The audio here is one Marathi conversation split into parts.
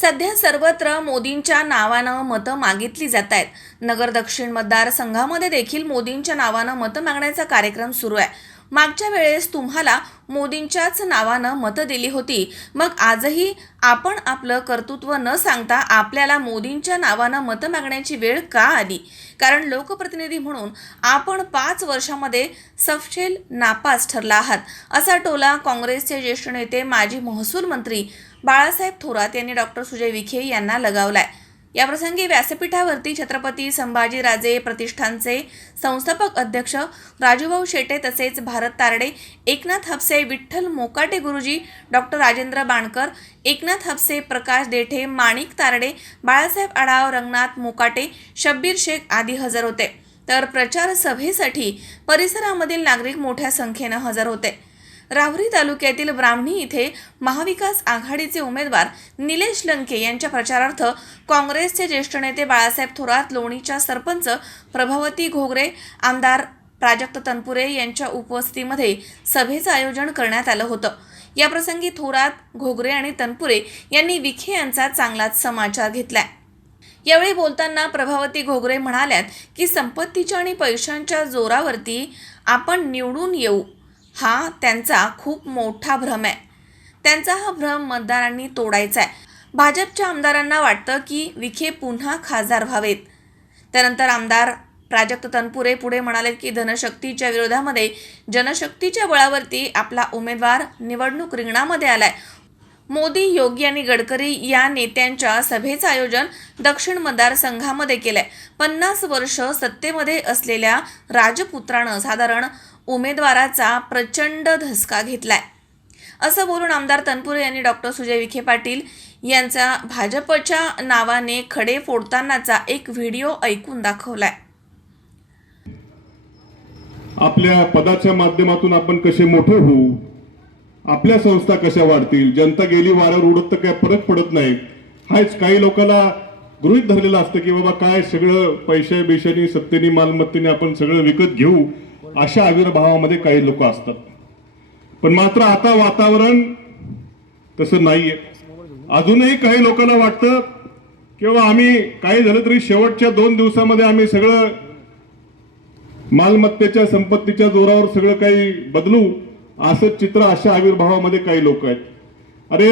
सध्या सर्वत्र मोदींच्या नावानं मतं मागितली जात आहेत. नगर दक्षिण मतदारसंघामध्ये देखील मोदींच्या नावानं मतं मागण्याचा कार्यक्रम सुरू आहे. मागच्या वेळेस तुम्हाला मोदींच्याच नावानं मतं दिली होती. मग आजही आपण आपलं कर्तृत्व न सांगता आपल्याला मोदींच्या नावानं मतं मागण्याची वेळ का आली? कारण लोकप्रतिनिधी म्हणून आपण पाच वर्षामध्ये सफशेल नापास ठरला आहात. असा टोला काँग्रेसचे ज्येष्ठ नेते माजी महसूल मंत्री बाळासाहेब थोरात यांनी डॉक्टर सुजय विखे यांना लगावलाय. याप्रसंगी व्यासपीठावरती छत्रपती संभाजीराजे प्रतिष्ठानचे संस्थापक अध्यक्ष राजूभाऊ शेटे तसेच भारत तारडे एकनाथ हापसे विठ्ठल मोकाटे गुरुजी डॉक्टर राजेंद्र बाणकर एकनाथ हापसे प्रकाश देठे माणिक तारडे बाळासाहेब आढाव रंगनाथ मोकाटे शब्बीर शेख आदी हजर होते. तर प्रचार सभेसाठी परिसरामधील नागरिक मोठ्या संख्येनं हजर होते. राहुरी तालुक्यातील ब्राह्मणी इथे महाविकास आघाडीचे उमेदवार निलेश लंके यांच्या प्रचारार्थ काँग्रेसचे ज्येष्ठ नेते बाळासाहेब थोरात लोणीच्या सरपंच प्रभावती घोगरे आमदार प्राजक्त तनपुरे यांच्या उपस्थितीमध्ये सभेचं आयोजन करण्यात आलं होतं. याप्रसंगी थोरात घोगरे आणि तनपुरे यांनी विखे यांचा चांगलाच समाचार घेतलाय. यावेळी बोलताना प्रभावती घोगरे म्हणाल्यात की संपत्तीच्या आणि पैशांच्या जोरावरती आपण निवडून येऊ. हा त्यांचा खूप मोठा भ्रम आहे. त्यांचा हा भ्रम मतदारांनी तोडायचा आहे. भाजपच्या आमदारांना वाटतं की विखे पुन्हा खासदार व्हावेत. त्यानंतर आमदार प्राजक्त तनपुरे पुढे म्हणाले की धनशक्तीच्या विरोधामध्ये जनशक्तीच्या बळावरती आपला उमेदवार निवडणूक रिंगणामध्ये आलाय. मोदी योगी आणि गडकरी या नेत्यांच्या सभेचं आयोजन दक्षिण मतदारसंघामध्ये केलंय. पन्नास वर्ष सत्तेमध्ये असलेल्या राजपुत्रानं साधारण उमेदवाराचा प्रचंड धसका घेतलाय. असं बोलून आमदार तनपुरे यांनी डॉक्टर सुजय विखे पाटील यांचा भाजपच्या नावाने खडे फोडतानाचा एक व्हिडिओ ऐकून दाखवलाय. आपल्या पदाच्या माध्यमातून आपण कसे मोठे होऊ? आपल्या संस्था कशा वाढतील? जनता गेली वाऱ्यावर उडत तर काय फरक पडत नाही. हाच काही लोकांना गृहित धरलेलं असतं की बाबा काय सगळं पैशा बिशानी सत्तेनी मालमत्तेने आपण सगळं विकत घेऊ? अशा आविर्भावामध्ये काही लोक असतात. पण मात्र आता वातावरण तसं नाहीये. अजूनही काही लोकांना वाटतं किंवा आम्ही काही झालं तरी शेवटच्या दोन दिवसामध्ये आम्ही सगळं मालमत्तेच्या संपत्तीच्या जोरावर सगळं काही बदलू असं चित्र अशा आविर्भावामध्ये काही लोक आहेत. अरे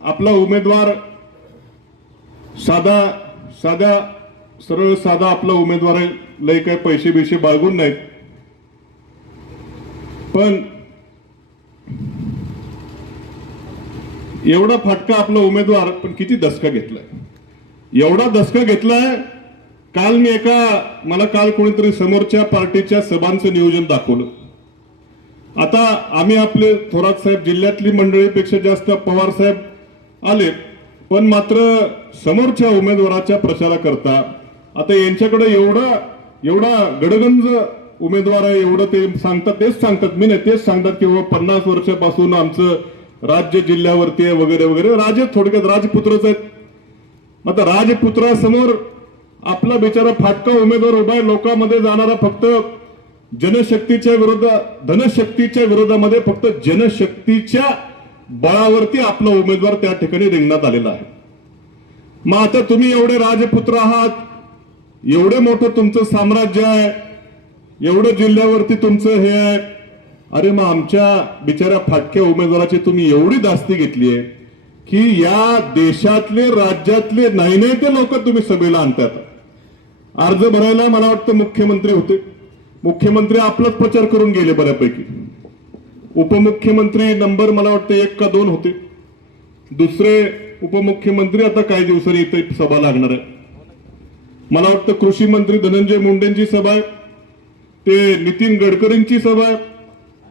आपला उमेदवार साधा साध्या सरळ साधा आपला उमेदवार आहे. लय काही पैसे बिशे बाळगून नाहीत. पण एवढा फाटका आपला उमेदवार पण किती दसका घेतलाय? एवढा दसका घेतलाय काल मी एका मला काल कोणीतरी समोरच्या पार्टीच्या सभांचं नियोजन दाखवलं. आता आम्ही आपले थोरात साहेब जिल्ह्यातली मंडळीपेक्षा जास्त पवार साहेब आले पण मात्र समोरच्या उमेदवाराच्या प्रचाराकरता आता यांच्याकडे एवढा एवढा गडगंज उमेदवार आहे एवढं ते सांगतात तेच सांगतात. मी नाही तेच सांगतात की बाबा पन्नास वर्षापासून आमचं राज्य जिल्ह्यावरती आहे वगैरे वगैरे. राजे थोडक्यात राजपुत्रच आहेत. आता राजपुत्रासमोर आपला बिचारा फाटका उमेदवार उभा आहे. लोकांमध्ये जाणारा फक्त जनशक्तीच्या विरोधात धनशक्तीच्या विरोधामध्ये फक्त जनशक्तीच्या बळावरती आपला उमेदवार त्या ठिकाणी रिंगणात आलेला आहे. मग आता तुम्ही एवढे राजपुत्र आहात. एवढे मोठं तुमचं साम्राज्य आहे. एवढं जिल्ह्यावरती तुमचं हे आहे. अरे मग आमच्या बिचाऱ्या फाटक्या उमेदवाराची तुम्ही एवढी दास्ती घेतली आहे की या देशातले राज्यातले नाही नाही ते लोक तुम्ही सभेला आणतात. अर्ज भरायला मला वाटतं मुख्यमंत्री होते. मुख्यमंत्री आपलाच प्रचार करून गेले बऱ्यापैकी. उपमुख्यमंत्री नंबर मला वाटतं एक का दोन होते. दुसरे उपमुख्यमंत्री आता काही दिवसांनी इथे सभा लागणार आहे. मला वाटतं कृषी मंत्री धनंजय मुंडेंची सभा आहे. ते नितीन गडकरींची सभा आहे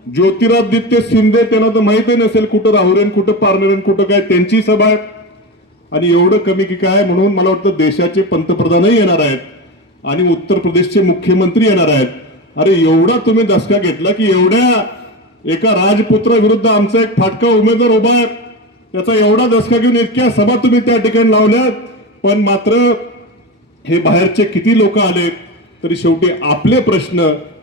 ज्योतिरादित्य शिंदे त्यांना तर माहिती नसेल कुठं राहुरेन कुठं पारनेरेन कुठं काय त्यांची सभा आहे. आणि एवढं कमी की काय म्हणून मला वाटतं देशाचे पंतप्रधानही येणार आहेत आणि उत्तर प्रदेशचे मुख्यमंत्री येणार आहेत. अरे एवढा तुम्ही दसका घेतला की एवढ्या एका राजपुत्राविरुद्ध आमचा एक फाटका उमेदवार उभा आहे. त्याचा एवढा दसका घेऊन इतक्या सभा तुम्ही त्या ठिकाणी लावल्यात. पण मात्र हे बाहेरचे किती लोक आले तरी शेवटी आपले प्रश्न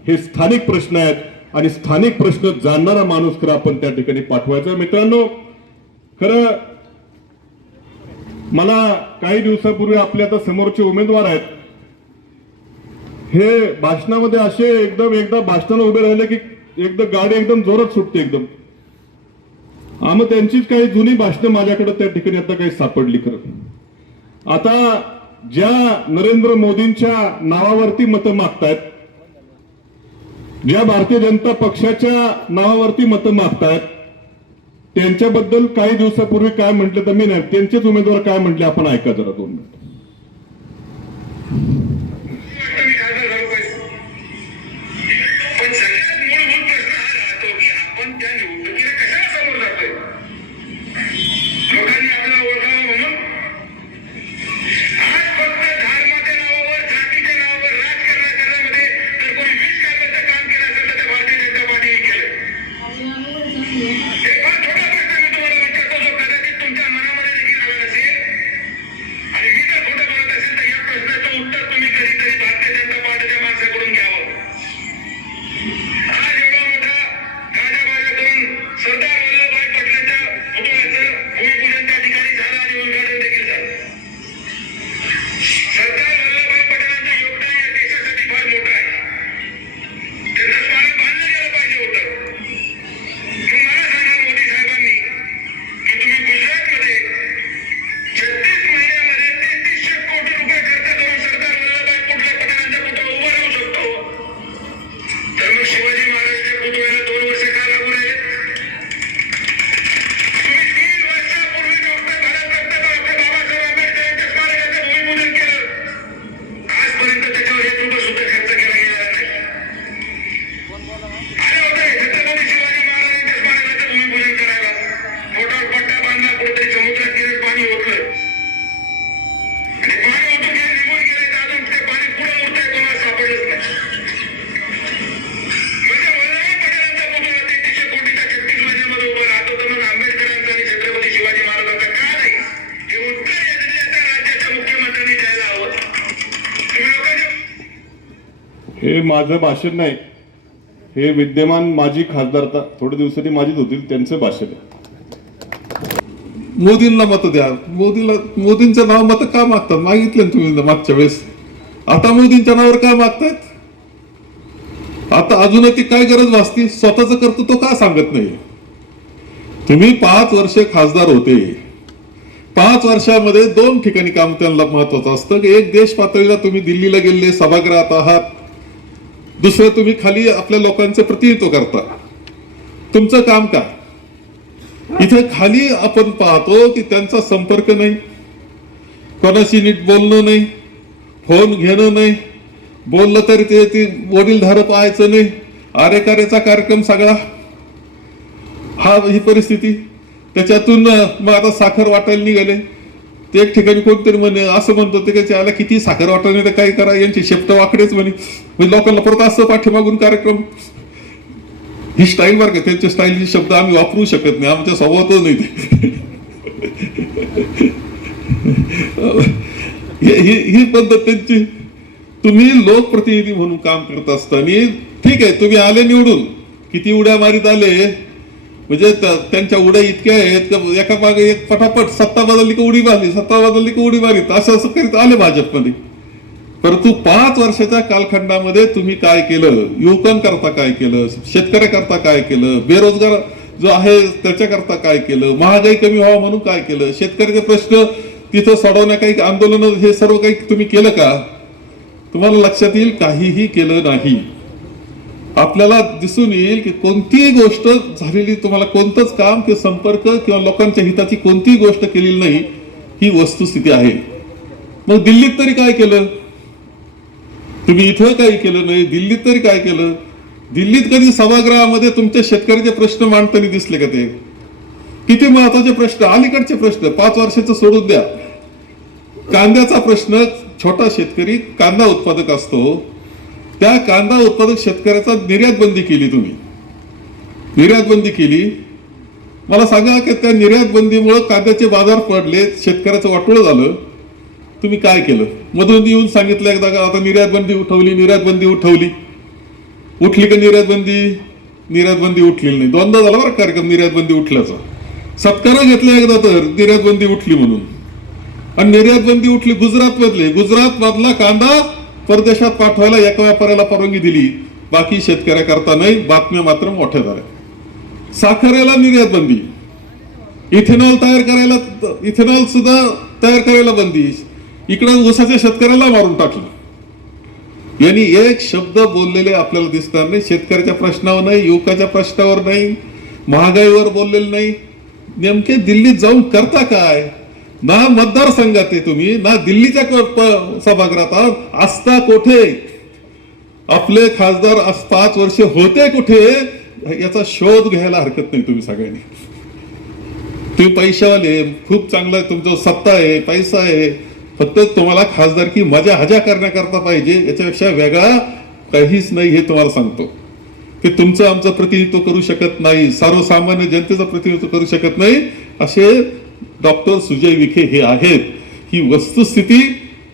हे स्थानिक प्रश्न आहेत. आणि स्थानिक प्रश्न जाणणारा माणूस खरं आपण त्या ठिकाणी पाठवायचा मित्रांनो खरं मला काही दिवसापूर्वी आपले आता समोरचे उमेदवार आहेत. हे भाषणामध्ये असे एकदम एकदा भाषणाला उभे राहिले की एकदा गाडी एकदम जोरात सुटते एकदम. आम त्यांचीच काही जुनी भाषणं माझ्याकडे त्या ठिकाणी आता काही सापडली खरं. आता ज्या नरेंद्र मोदींच्या नावावरती मतं मागतायत ज्या भारतीय जनता पक्षाच्या नावावरती मतं मागतायत त्यांच्याबद्दल काही दिवसापूर्वी काय म्हटलं तर मी नाही त्यांचेच उमेदवार काय म्हटले आपण ऐका जरा दोन मिनिट. हे माझं भाषण नाही. हे विद्यमान माजी खासदार आता थोड्या दिवसांनी माझीच होतील त्यांचं भाषण आहे. मोदींना मत द्या. मोदीला मोदींचं नाव मत का मागतात मागितले तुम्ही मागच्या वेळेस? आता मोदींच्या नावावर का मागतायत? आता अजूनही ती काय गरज भासती? स्वतःच करतो तो का सांगत नाही तुम्ही पाच वर्षे खासदार होते. पाच वर्षामध्ये दोन ठिकाणी काम त्यांना महत्वाचं असतं. की एक देश पातळीला तुम्ही दिल्लीला गेले सभागृहात आहात. दुसरं तुम्ही खाली आपल्या लोकांचं प्रतिनिधित्व करता. तुमचं काम का इथे खाली आपण पाहतो की त्यांचा संपर्क नाही. कोणाशी नीट बोलणं नाही. फोन घेणं नाही. बोललं तरी ते ते वडील धार पाहायचं नाही. आरेकारेचा कार्यक्रम सगळा. हा ही परिस्थिती. त्याच्यातून मग आता साखर वाटायला निघाले. ते एक ठिकाणी कोणतरी म्हणे असं म्हणतो ते की याला किती साखर वाटायला तर काय करा यांची शेपट वाकडेच म्हणे. म्हणजे लोकांना परत असं पाठीमागून कार्यक्रम. ही स्टाईल बरं का त्यांच्या स्टाईलचे शब्द आम्ही वापरू शकत नाही आमच्या स्वभावातच नाही ते. ही- ही पद्धत त्यांची. तुम्ही लोकप्रतिनिधी म्हणून काम करत असताना ठीक आहे तुम्ही आले निवडून किती उड्या मारीत आले म्हणजे त्यांच्या उड्या इतक्या आहेत एका मागे एक पटापट सत्ता बदलली का उडी मारली सत्ता बदलली का उडी मारली असं असं करीत आले भाजपमध्ये. परंतु पाच वर्षाच्या कालखंडामध्ये तुम्ही काय केलं? युवकांकरता काय केलं? शेतकऱ्याकरता काय केलं? बेरोजगार जो आहे त्याच्याकरता काय केलं? महागाई कमी व्हावं म्हणून काय केलं? शेतकऱ्याचे प्रश्न तिथं सोडवण्या काही आंदोलन हे सर्व काही तुम्ही केलं का? तुम्हाला लक्षात येईल काहीही केलं नाही. आपल्याला दिसून येईल की कोणतीही गोष्ट झालेली तुम्हाला कोणतंच काम किंवा संपर्क किंवा लोकांच्या हिताची कोणतीही गोष्ट केलेली नाही ही वस्तुस्थिती आहे. मग दिल्लीत तरी काय केलं? तुम्ही इथं काही केलं नाही दिल्लीत तरी काय केलं? दिल्लीत कधी सभागृहामध्ये तुमच्या शेतकऱ्याचे प्रश्न मांडताना दिसले का ते? किती महत्त्वाचे प्रश्न अलीकडचे प्रश्न पाच वर्षाचं सोडून द्या. कांद्याचा प्रश्न छोटा शेतकरी कांदा उत्पादक असतो. त्या कांदा उत्पादक शेतकऱ्याचा निर्यात बंदी केली तुम्ही. निर्यात बंदी केली. मला सांगा की त्या निर्यात बंदीमुळे कांद्याचे बाजार पडले शेतकऱ्याचं वाटोळं झालं. तुम्ही काय केलं? मधून येऊन सांगितलं एकदा का आता निर्यात बंदी उठवली निर्यात बंदी उठवली. उठली का निर्यात बंदी निर्यात बंदी उठलेली नाही. दोनदा झाला बरं कार्यक्रम निर्यात बंदी उठल्याचा. सत्कार घेतला एकदा तर निर्यात बंदी उठली म्हणून. आणि निर्यात बंदी उठली गुजरात मधले गुजरात मधला कांदा परदेशात पाठवायला एका व्यापाऱ्याला परवानगी दिली. बाकी शेतकऱ्याकरता नाही बातम्या मात्र मोठ्या झाल्या. साखरेला निर्यात बंदी. इथेनॉल तयार करायला इथेनॉल सुद्धा तयार करायला बंदी. इकडं ऊसाच्या शेतकऱ्याला मारून टाकलं. यांनी एक शब्द बोललेले आपल्याला दिसणार नाही. शेतकऱ्याच्या प्रश्नावर नाही युवकाच्या प्रश्नावर नाही महागाईवर बोललेलं नाही. नेमके दिल्लीत जाऊन करता काय? ना मतदारसंघात आहे तुम्ही ना दिल्लीच्या सभागृहात आहात. असता कोठे? आपले खासदार आज पाच वर्ष होते कुठे? याचा शोध घ्यायला हरकत नाही तुम्ही सगळ्यांनी. तुम्ही पैशावाले खूप चांगलं तुमचं सत्ता आहे पैसा आहे. फक्त तुम्हाला खासदारकी मजा हजा करण्याकरता पाहिजे याच्यापेक्षा वेगळा काहीच नाही हे तुम्हाला सांगतो. की तुमचं आमचं प्रतिनिधित्व करू शकत नाही सर्वसामान्य जनतेचं प्रतिनिधित्व करू शकत नाही असे डॉक्टर सुजय विखे हे आहेत ही वस्तुस्थिती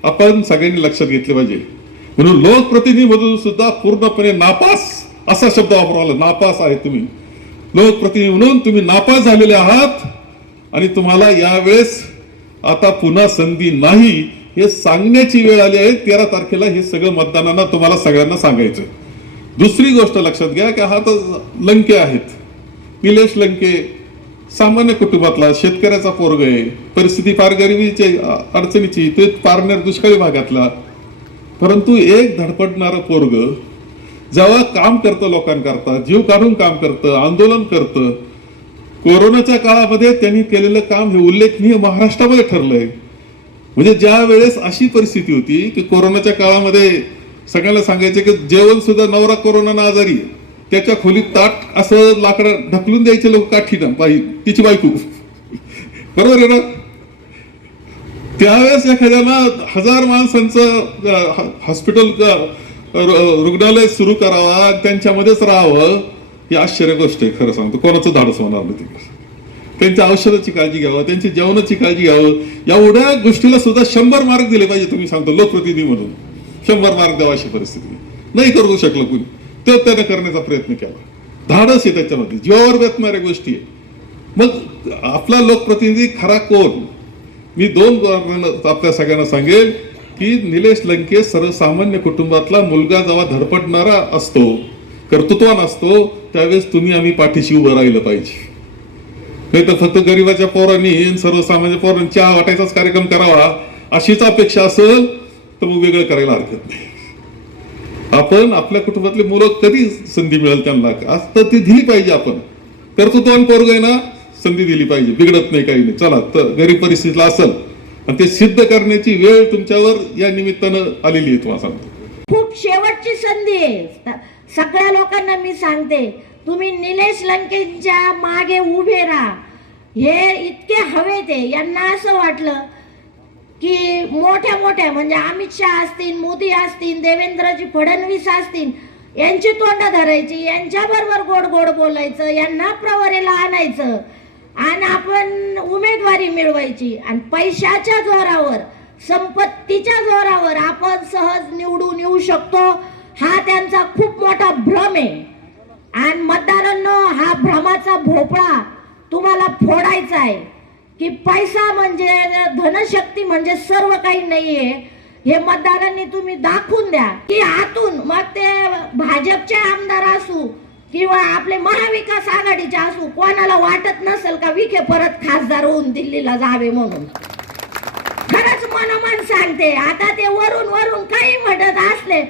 आपण सगळ्यांनी लक्षात घेतली पाहिजे. म्हणून लोकप्रतिनिधीमधून सुद्धा पूर्णपणे नापास असा शब्द वापरावा नापास आहे तुम्ही. लोकप्रतिनिधी म्हणून तुम्ही नापास झालेले आहात आणि तुम्हाला यावेळेस आता पुन्हा संधी नाही हे सांगण्याची वेळ आली आहे तेरा तारखेला हे सगळं मतदानांना तुम्हाला सगळ्यांना सांगायचं. दुसरी गोष्ट लक्षात घ्या की हा तर लंके आहेत. निलेश लंके सामान्य कुटुंबातला शेतकऱ्याचा पोरग आहे. परिस्थिती फार गरिबीची अडचणीची ते पारनेर दुष्काळी भागातला. परंतु एक धडपडणारं पोरग जेव्हा काम करतं लोकांकरता जीव काढून काम करतं आंदोलन करतं कोरोनाच्या काळामध्ये त्यांनी केलेलं काम हे उल्लेखनीय महाराष्ट्रामध्ये ठरलंय. म्हणजे ज्या वेळेस अशी परिस्थिती होती की कोरोनाच्या काळामध्ये सगळ्यांना सांगायचे की जेवण सुद्धा नवरा कोरोनानं आजारी आहे. त्याच्या खोलीत ताट असं लाकडं ढकलून द्यायचे लोक काठीनं बाई तिची बायको. बरोबर आहे ना? त्यावेळेस एखाद्याला हजार माणसांचं हॉस्पिटल रुग्णालय सुरू करावा त्यांच्यामध्येच राहावं ही आश्चर्य गोष्ट आहे खरं सांगतो. कोणाचं धाडस होणार नाही तिकडे. त्यांच्या औषधाची काळजी घ्यावं त्यांची जेवणाची काळजी घ्यावं. एवढ्या गोष्टीला सुद्धा शंभर मार्क दिले पाहिजे तुम्ही सांगतो लोकप्रतिनिधी म्हणून. शंभर मार्क द्यावा अशी परिस्थिती. नाही करू शकलं कुणी. तो त्याने करण्याचा प्रयत्न केला. धाडस आहे त्याच्यामध्ये. जीवावर व्यतणाऱ्या गोष्टी आहे मग आपला लोकप्रतिनिधी खरा कोण? मी दोन उदाहरणं आपल्या सगळ्यांना सांगेल की निलेश लंके सर्वसामान्य कुटुंबातला मुलगा जेव्हा धडपडणारा असतो कर्तृत्वान असतो त्यावेळेस तुम्ही आम्ही पाठीशी उभं राहिलं पाहिजे. नाही तर फक्त गरीबाच्या पोरांनी सर्वसामान्य पोरांनी चहा वाटायचाच कार्यक्रम करावा अशीच अपेक्षा असेल तर मग वेगळं करायला हरकत नाही. आपण आपल्या कुटुंबातले मुलं कधी संधी मिळेल त्यांना? आज तर ती दिली पाहिजे आपण. कर्तृत्वान पोरग आहे ना संधी दिली पाहिजे. बिघडत नाही काही नाही. चला तर गरीब परिस्थितीला असेल. आणि ते सिद्ध करण्याची वेळ तुमच्यावर या निमित्तानं आलेली आहे तुम्हाला सांगतो. खूप शेवटची संधी आहे. सगळ्या लोकांना मी सांगते तुम्ही निलेश लंकेच्या मागे उभे राहा. हे इतके हवे ते यांना असं वाटलं की मोठ्या मोठ्या म्हणजे अमित शहा असतील मोदी असतील देवेंद्रजी फडणवीस असतील यांची तोंड धरायची यांच्याबरोबर गोड गोड बोलायचं यांना प्रवरेला आणायचं आणि आपण उमेदवारी मिळवायची. आणि पैशाच्या जोरावर संपत्तीच्या जोरावर आपण सहज निवडून येऊ शकतो. हा त्यांचा खूप मोठा भ्रम आहे. आणि मतदारांनो हा भ्रमाचा भोपळा तुम्हाला फोडायचा आहे. की पैसा म्हणजे धनशक्ती म्हणजे सर्व काही नाहीये. हे मतदारांनी तुम्ही दाखवून द्या. की आतून मग ते भाजपचे आमदार असू किंवा आपले महाविकास आघाडीचे असू कोणाला वाटत नसेल का विखे परत खासदार होऊन दिल्लीला जावे म्हणून? खरंच मनोमन सांगते आता ते वरून वरून काही म्हणत असले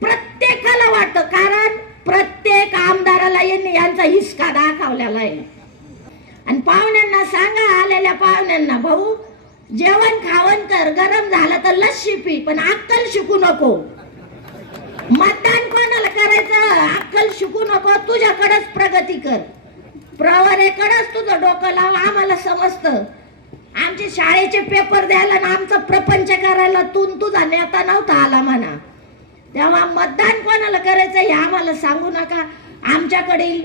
प्रत्येकाला वाटतं कारण प्रत्येक आमदाराला यांनी यांचा हिसका दाखवलेला आहे. आणि पाहुण्यांना सांगा आलेल्या पाहुण्यांना भाऊ जेवण खावण कर गरम झालं तर लस्सी पी पण अक्कल शिकू नको. मतदान कोणाला करायचं? अक्कल शिकू नको तुझ्याकडेच प्रगती कर. प्रवरेकडेच तुझं डोकं लाव आम्हाला समजतं. आमचे शाळेचे पेपर द्यायला ना आमचा प्रपंच करायला तू तुझा नेता नव्हता आला म्हणा. तेव्हा मतदान कोणाला करायचं हे आम्हाला सांगू नका. आमच्याकडील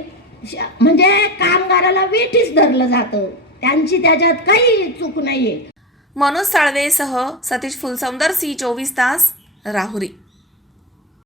म्हणजे कामगाराला वेठीच धरलं जातं. त्यांची त्याच्यात काही चूक नाहीये. मनोज साळवेसह सतीश फुलसौंदर सी चोवीस तास राहुरी.